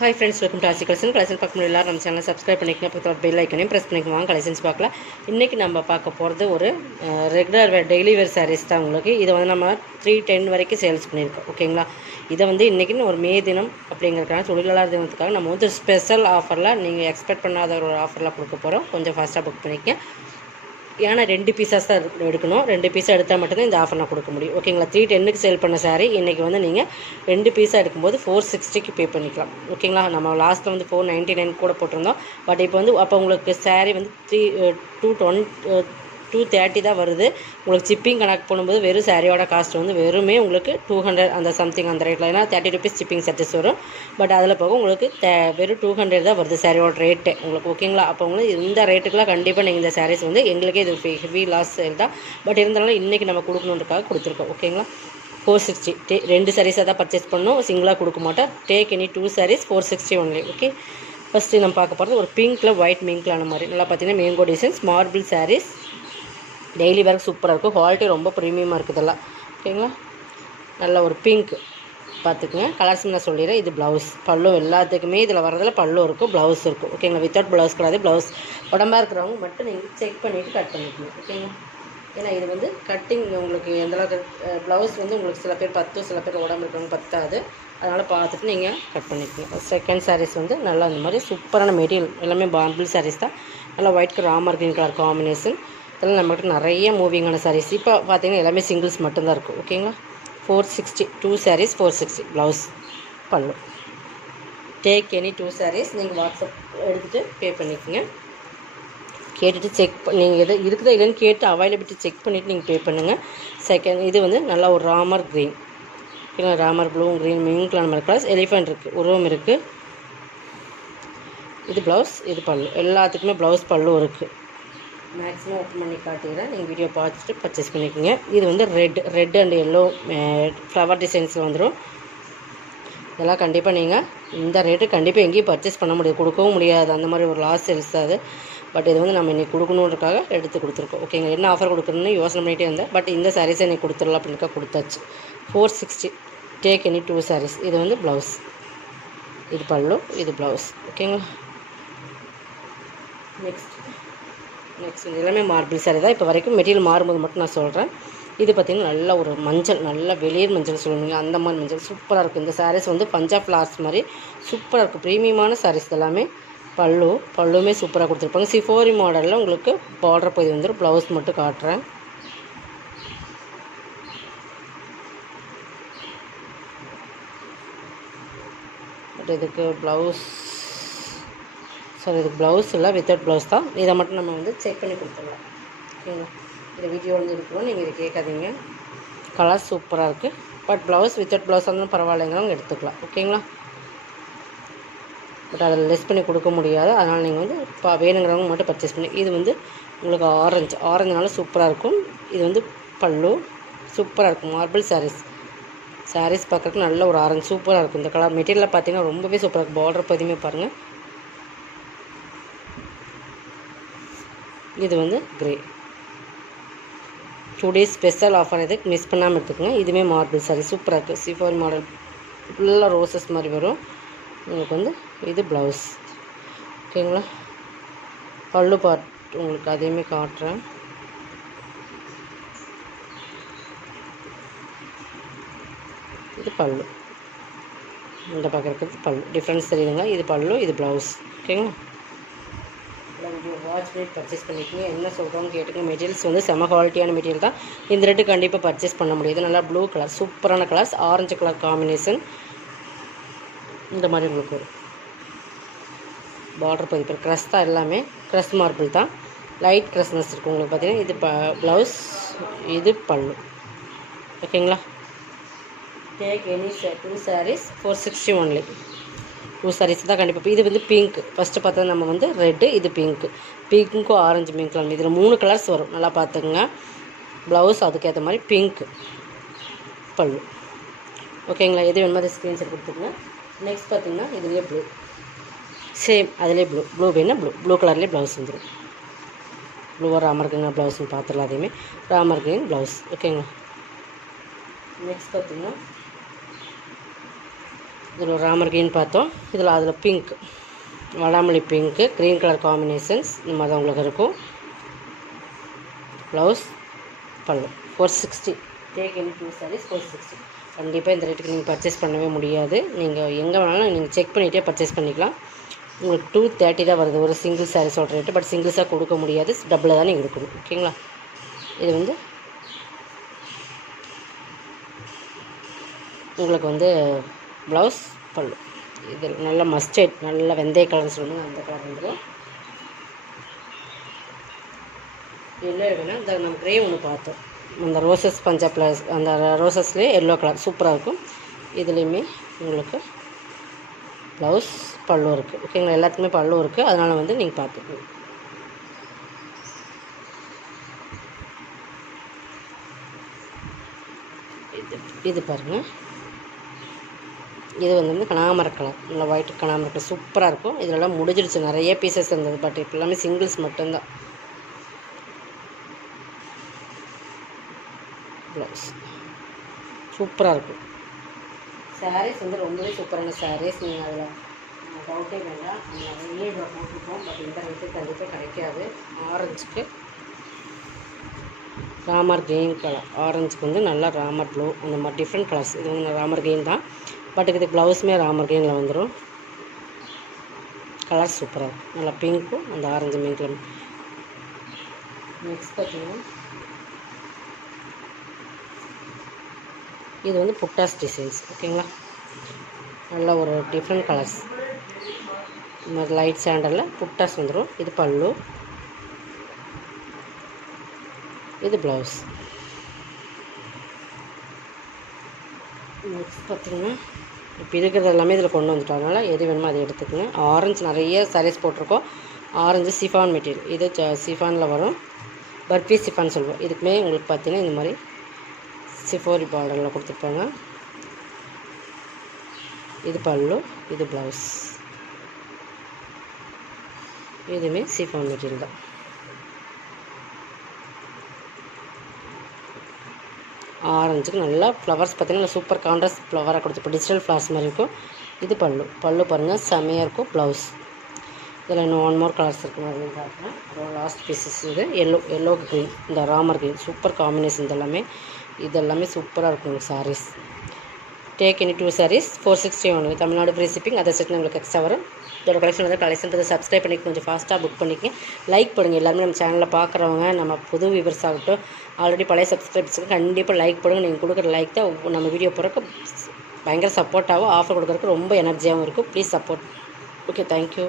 Hi friends, welcome to ஆசி collection பார்க்க முடியல. நம்ம சேனலை சப்ஸ்கிரைப் பண்ணிக்கங்க, பக்கத்தில் பெல் ஐக்கனையும் ப்ரெஸ் பண்ணிக்குவாங்க. கலெக்ஷன்ஸ் பார்க்கலாம். இன்றைக்கி நம்ம பார்க்க போகிறது ஒரு regular wear daily wear saris தான். உங்களுக்கு இதை வந்து நம்ம 310 வரைக்கும் சேல்ஸ் பண்ணியிருக்கோம். ஓகேங்களா? இதை வந்து இன்றைக்கின்னு ஒரு மே தினம் அப்படிங்கிறதுக்கான தொழிலாளர் தினத்துக்காக நம்ம வந்து ஸ்பெஷல் ஆஃபரில் நீங்கள் எக்ஸ்பெக்ட் பண்ணாத ஒரு ஆஃபரில் கொடுக்க போகிறோம். கொஞ்சம் ஃபாஸ்ட்டாக புக் பண்ணிக்க. ஏன்னா 2 பீஸஸ் தான் எடுக்கணும். 2 பீஸாக எடுத்தால் மட்டும்தான் இந்த ஆஃபர் நான் கொடுக்க முடியும். ஓகேங்களா? 310க்கு சேல் பண்ண சாரீ இன்றைக்கி வந்து நீங்கள் 2 பீஸாக எடுக்கும்போது 460க்கு பே பண்ணிக்கலாம். ஓகேங்களா? நம்ம லாஸ்ட்டில் வந்து 499 கூட போட்டிருந்தோம். பட் இப்போ வந்து அப்போ உங்களுக்கு சாரீ வந்து 230 தான் வருது. உங்களுக்கு சிப்பிங் கணக்கு போடும்போது வெறும் சாரியோட காஸ்ட் வந்து வெறுமே உங்களுக்கு 200 அந்த சம்திங் அந்த ரேட்டில். ஏன்னா 30 ருபீஸ் சிப்பிங் சர்ஜஸ் வரும். பட் அதில் போக உங்களுக்கு வெறும் 200 தான் வருது சாரியோட ரேட்டு உங்களுக்கு. ஓகேங்களா? அப்போ உங்களுக்கு இந்த ரேட்டுக்கெலாம் கண்டிப்பாக நீங்கள் இந்த சாரீஸ் வந்து எங்களுக்கே இது ஹெவி லாஸ் சேல் தான். பட் இருந்தாலும் இன்றைக்கி நம்ம கொடுக்கணுன்றக்காக கொடுத்துருக்கோம். ஓகேங்களா? 460 2 சாரீஸாக தான் பர்ச்சேஸ் பண்ணணும், சிங்கிளாக கொடுக்க மாட்டோம். Take any 2 saris 460 only. Okay, first நம்ம பார்க்க போகிறது ஒரு பிங்க்கில் ஒயிட் மிங்க்லான மாதிரி நல்லா பார்த்தீங்கன்னா mango designs marble saris. Daily வேர்க்கு சூப்பராக இருக்கும். குவாலிட்டி ரொம்ப ப்ரீமியமாக இருக்குது இதெல்லாம். ஓகேங்களா? நல்ல ஒரு பிங்க் பார்த்துக்குங்க. கலர்ஸ் நான் சொல்லிடுறேன். இது ப்ளவுஸ் பல்லு எல்லாத்துக்குமே இதில் வரதில் பல்லு இருக்கும், ப்ளவுஸ் இருக்கும். ஓகேங்களா? வித்தவுட் ப்ளவுஸ் கிடையாது. ப்ளவுஸ் உடம்பாக இருக்கிறவங்க மட்டும் நீங்கள் செக் பண்ணிவிட்டு கட் பண்ணிக்கணும். ஓகேங்களா? ஏன்னா இது வந்து கட்டிங் உங்களுக்கு எந்தளவுக்கு ப்ளவுஸ் வந்து உங்களுக்கு சில பேர் 10, சில பேர் உடம்பு இருக்கிறவங்க 10ஆது. அதனால் பார்த்துட்டு நீங்கள் கட் பண்ணிக்கணும். செகண்ட் சாரீஸ் வந்து நல்லா இந்த மாதிரி சூப்பரான மெட்டீரியல் எல்லாமே பாம்பிள் சாரீஸ் தான். நல்லா white Ramar green colour combination. இதெல்லாம் நம்மகிட்ட நிறைய மூவிங்கான சாரீஸ். இப்போ பார்த்தீங்கன்னா எல்லாமே சிங்கிள்ஸ் மட்டும்தான் இருக்கும். ஓகேங்களா? 460 2 சாரீஸ் 460 ப்ளவுஸ் பல்லு. டேக் எனி 2 சாரீஸ் நீங்கள் வாட்ஸ்அப் எடுத்துகிட்டு பே பண்ணிக்கோங்க. கேட்டுட்டு செக் நீங்கள் எது இருக்குதா இல்லைன்னு கேட்டு அவைலபிலிட்டி செக் பண்ணிவிட்டு நீங்கள் பே பண்ணுங்கள். செகண்ட் இது வந்து நல்லா ஒரு ராமர் க்ரீன். ஓகேங்களா? ராமர் ப்ளூ க்ரீன் மிங்க்லான மாதிரி கலர்ஸ். எலிஃபெண்ட் இருக்குது, உருவம் இருக்குது. இது ப்ளவுஸ், இது பல்லு. எல்லாத்துக்குமே ப்ளவுஸ் பல்லு இருக்குது. மேக்ஸிமம் ஓப்பன் பண்ணி காட்டிடுறேன். நீங்கள் வீடியோ பார்த்துட்டு பர்ச்சேஸ் பண்ணிக்கோங்க. இது வந்து ரெட் அண்ட் எல்லோ ஃப்ளவர் டிசைன்ஸில் வந்துடும். இதெல்லாம் கண்டிப்பாக நீங்கள் இந்த ரேட்டு கண்டிப்பாக எங்கேயும் பர்ச்சேஸ் பண்ண முடியாது, கொடுக்கவும் முடியாது. அந்த மாதிரி ஒரு லாஸ் சேல்ஸ் அது. பட் இது வந்து நம்ம இன்றைக்கி கொடுக்கணுன்றக்காக எடுத்து கொடுத்துருக்கோம். ஓகேங்க? என்ன ஆஃபர் கொடுக்குறதுன்னு யோசனை பண்ணிகிட்டே இருந்தேன். பட் இந்த சாரீஸை இன்றைக்கி கொடுத்துடலாம் அப்படின்னுக்கா கொடுத்தாச்சு. 460 டேக் எனி 2 சாரீஸ். இது வந்து ப்ளவுஸ், இது பல்லு, இது ப்ளவுஸ். ஓகேங்களா? நெக்ஸ்ட் எல்லாமே மார்பிள் சாரீ தான். இப்போ வரைக்கும் மெட்டீரியல் மாறும்போது மட்டும் நான் சொல்கிறேன். இது பார்த்திங்கன்னா நல்ல ஒரு மஞ்சள், நல்ல வெளியர் மஞ்சள் சொல்லுவீங்க, அந்த மாதிரி மஞ்சள் சூப்பராக இருக்குது. இந்த சாரீஸ் வந்து பஞ்சாப் ஃப்ளார்ஸ் மாதிரி சூப்பராக இருக்குது. ப்ரீமியமான சாரீஸ் எல்லாமே. பல்லுமே சூப்பராக கொடுத்துருப்பாங்க. சிஃபோரி மாடலில் உங்களுக்கு பார்டர் பகுதி வந்துடும். ப்ளவுஸ் மட்டும் காட்டுறேன். பட் இதுக்கு ப்ளவுஸ் இதுக்கு ப்ளவுஸ் இல்லை, வித்தவுட் ப்ளவுஸ் தான். இதை மட்டும் நம்ம வந்து செக் பண்ணி கொடுத்துடலாம். ஓகேங்களா? இந்த வீடியோ வந்து இருக்கிறோம், நீங்கள் இதை கேட்காதீங்க. கலர் சூப்பராக இருக்குது. பட் ப்ளவுஸ் வித்தவுட் ப்ளவுஸ் இருந்தாலும் பரவாயில்லைங்கிறவங்க எடுத்துக்கலாம். ஓகேங்களா? பட் அதில் லெஸ் பண்ணி கொடுக்க முடியாது. அதனால் நீங்கள் வந்து வேணுங்கிறவங்க மட்டும் பர்ச்சேஸ் பண்ணி. இது வந்து உங்களுக்கு ஆரஞ்சுனால சூப்பராக இருக்கும். இது வந்து பல்லு சூப்பராக இருக்கும். மார்பிள் சாரீஸ் பார்க்குறதுக்கு நல்ல ஒரு ஆரஞ்சு சூப்பராக இருக்கும். இந்த கலர் மெட்டீரியலில் பார்த்தீங்கன்னா ரொம்பவே சூப்பராக இருக்கும். பார்டர் பகுதியுமே பாருங்கள். இது வந்து கிரே. 2 days special offer. இது மிஸ் பண்ணாமல் எடுத்துக்கோங்க. இதுவுமே மார்பிள் சாரீ சூப்பராக இருக்குது. சிஃபோர் மாடல் ஃபுல்லாக ரோசஸ் மாதிரி வரும். உங்களுக்கு வந்து இது ப்ளவுஸ். ஓகேங்களா? பல்லு பார்ட் உங்களுக்கு அதையுமே காட்டுறேன். இது பல்லு. இந்த பக்கம் இருக்கிறது பல்லு. டிஃப்ரென்ஸ் தெரியுதுங்க. இது பல்லு, இது ப்ளவுஸ். ஓகேங்களா? வீடியோ வாட்ச் பண்ணி பர்ச்சேஸ் பண்ணிக்கோங்க. என்ன சொல்கிறோன்னு கேட்டுங்க. மெட்டீரியல்ஸ் வந்து செம குவாலிட்டியான மெட்டீரியல் தான். இந்த ரேட்டு கண்டிப்பாக பர்ச்சேஸ் பண்ண முடியுது. நல்லா ப்ளூ கலர் சூப்பரான கலர்ஸ், ஆரஞ்சு கலர் காம்பினேஷன். இந்த மாதிரி உங்களுக்கு வரும். பார்டர் பதிப்பு க்ரஸ் தான், எல்லாமே க்ரஸ் மார்பிள் தான். லைட் க்ரஸ்னஸ் இருக்குது உங்களுக்கு. பார்த்தீங்கன்னா இது ப்ளவுஸ், இது பல்லு. ஓகேங்களா? Take any 2 saris 460 only. 2 saris தான் கண்டிப்பாக. இது வந்து பிங்க். ஃபஸ்ட்டு பார்த்தா நம்ம வந்து ரெட்டு, இது பிங்க்கும் ஆரஞ்சு மிங்க்லாம். இதில் 3 கலர்ஸ் வரும். நல்லா பார்த்துக்குங்க. ப்ளவுஸ் அதுக்கேற்ற மாதிரி பிங்க், பல்லு. ஓகேங்களா? எது வேணுமோ அதை ஸ்க்ரீன்ஷாட் கொடுத்துருங்க. நெக்ஸ்ட் பார்த்திங்கன்னா இதுலேயே ப்ளூ, சேம் அதிலே ப்ளூ வேணும். ப்ளூ கலர்லேயே ப்ளவுஸ் வந்துடும். ப்ளூவாக ராமர் க்ரீன் ப்ளவுஸ்ன்னு பார்த்துடலாம். அதையுமே ராமர் க்ரீன் ப்ளவுஸ். ஓகேங்களா? நெக்ஸ்ட் பார்த்திங்கன்னா இதில் ஒரு ராமர் க்ரீன் பார்த்தோம். அதில் பிங்க், வடாமல்லி பிங்க்கு, க்ரீன் கலர் காம்பினேஷன்ஸ் இந்த மாதிரி தான் உங்களுக்கு இருக்கும். ப்ளவுஸ், பல்லு. 460. Take any 2 sarees 460. கண்டிப்பாக இந்த ரேட்டுக்கு நீங்கள் பர்ச்சேஸ் பண்ணவே முடியாது. நீங்கள் எங்கே வேணாலும் நீங்கள் செக் பண்ணிகிட்டே பர்ச்சேஸ் பண்ணிக்கலாம். உங்களுக்கு 230 தான் வருது ஒரு சிங்கிள் சாரீஸோட ரேட்டு. பட் சிங்கிள்ஸாக கொடுக்க முடியாது, டபுளாக தான் நீங்கள் கொடுக்கணும். ஓகேங்களா? இது வந்து உங்களுக்கு ப்ளவுஸ், பல்லு. இது நல்ல மஸ்டர்ட், நல்ல வெந்தய கலர்னு சொல்லுங்கள், அந்த கலர் வந்துடும். எல்லோ வேணா இந்த நம்ம க்ரே ஒன்று பார்த்தோம், அந்த ரோசஸ் பஞ்சாப் ப்ளஸ், அந்த ரோசஸ்லேயே எல்லோ கலர் சூப்பராக இருக்கும். இதுலேயுமே உங்களுக்கு ப்ளவுஸ், பல்லு இருக்குது. ஓகேங்களா? எல்லாத்துக்குமே பல்லு இருக்குது. அதனால் நீங்கள் பார்த்துக்கணும். இது பாருங்கள், இது கனாமர கலர், நல்லா ஒயிட் கனாமர கலர் சூப்பராக இருக்கும். இதெல்லாம் முடிஞ்சிடுச்சு, நிறைய பீசஸ் இருந்தது. பட் இப்போ எல்லாமே சிங்கிள்ஸ் மட்டும்தான். ப்ளவுஸ் சூப்பராக இருக்கும். சாரீஸ் ரொம்பவே சூப்பரான சாரீஸ். நீங்கள் அதில் டவுட்டே வேண்டாம். நிறைய இதை போட்டிருக்கோம். பட் இந்த ரேட்டு கண்டிப்பாக கிடைக்காது. ஆரஞ்சுக்கு ராமர் க்ரீன் கலர், ஆரஞ்சுக்கு நல்லா ராமர் ப்ளூ, அந்த மாதிரி டிஃப்ரெண்ட் கலர்ஸ். இது ராமர் க்ரீன் தான். பட் இது ப்ளவுஸுமே ராமர் க்ரீனில் வந்துடும். கலர் சூப்பராக இருக்கும். நல்லா பிங்க்கும் அந்த ஆரஞ்சு மீன்கில். நெக்ஸ்ட் பார்த்தீங்கன்னா இது புட்டாஸ் டிசைன்ஸ். ஓகேங்களா? நல்லா ஒரு டிஃப்ரெண்ட் கலர்ஸ். இந்த மாதிரி லைட் சாண்டலில் புட்டாஸ் வந்துடும். இது பல்லு, இது ப்ளவுஸ். நெக்ஸ்ட் பார்த்திங்கன்னா இப்போ இருக்கிறது எல்லாமே இதில் கொண்டு வந்துட்டோம். அதனால் எது வேணுமோ அதை எடுத்துக்கோங்க. ஆரஞ்சு நிறைய சாரீஸ் போட்டிருக்கோம். ஆரஞ்சு சிஃபான் மெட்டீரியல், இது சிஃபானில் வரும். பர்பி சிஃபான் சொல்லுவோம். இதுக்குமே உங்களுக்கு பார்த்திங்கன்னா இந்த மாதிரி சிஃபோரி பார்டரில் கொடுத்துருப்பாங்க. இது பல்லு, இது ப்ளவுஸ். இதுவுமே சிஃபான் மெட்டீரியல் தான். ஆரஞ்சுக்கு நல்லா ஃப்ளவர்ஸ் பார்த்திங்கன்னா சூப்பர் கான்ட்ராஸ்ட் ஃப்ளவராக கொடுத்துருப்போம். டிஜிட்டல் ஃப்ளவர்ஸ் மாதிரி இருக்கும். இது பல்லு பாருங்கள், செமையாக இருக்கும். ப்ளவுஸ். இதில் இன்னும் 1 more கலர்ஸ் இருக்குது அப்படின்னு பார்க்குறேன். அப்புறம் லாஸ்ட் பீசஸ் இது எல்லோ க்ரீன், இந்த ராமர் க்ரீன் சூப்பர் காம்பினேஷன். இதெல்லாமே சூப்பராக இருக்கும் சாரீஸ். டேக் எனி 2 sarees 460 ஒன்று. Tamil Nadu free shipping. அதை செட் உங்களுக்கு எக்ஸ்ட்ரா வரும். இதோட கலெக்ஷன் சப்ஸ்கிரைப் பண்ணி கொஞ்சம் ஃபாஸ்ட்டாக புக் பண்ணிக்கங்க. லைக் பண்ணுங்கள். எல்லாருமே நம்ம சேனலில் பார்க்குறவங்க, நம்ம புது வியூவர்ஸ் ஆகட்டும், ஆல்ரெடி பழைய சப்ஸ்கிரைப்ஸுக்கு கண்டிப்பாக லைக் பண்ணுங்கள். நீங்கள் கொடுக்குற லைக் தான் நம்ம வீடியோ போகிறக்கு பயங்கர சப்போர்ட்டாகவும், ஆஃபர் கொடுக்குறதுக்கு ரொம்ப எனர்ஜியாகவும் இருக்கும். Please support. Okay, thank you.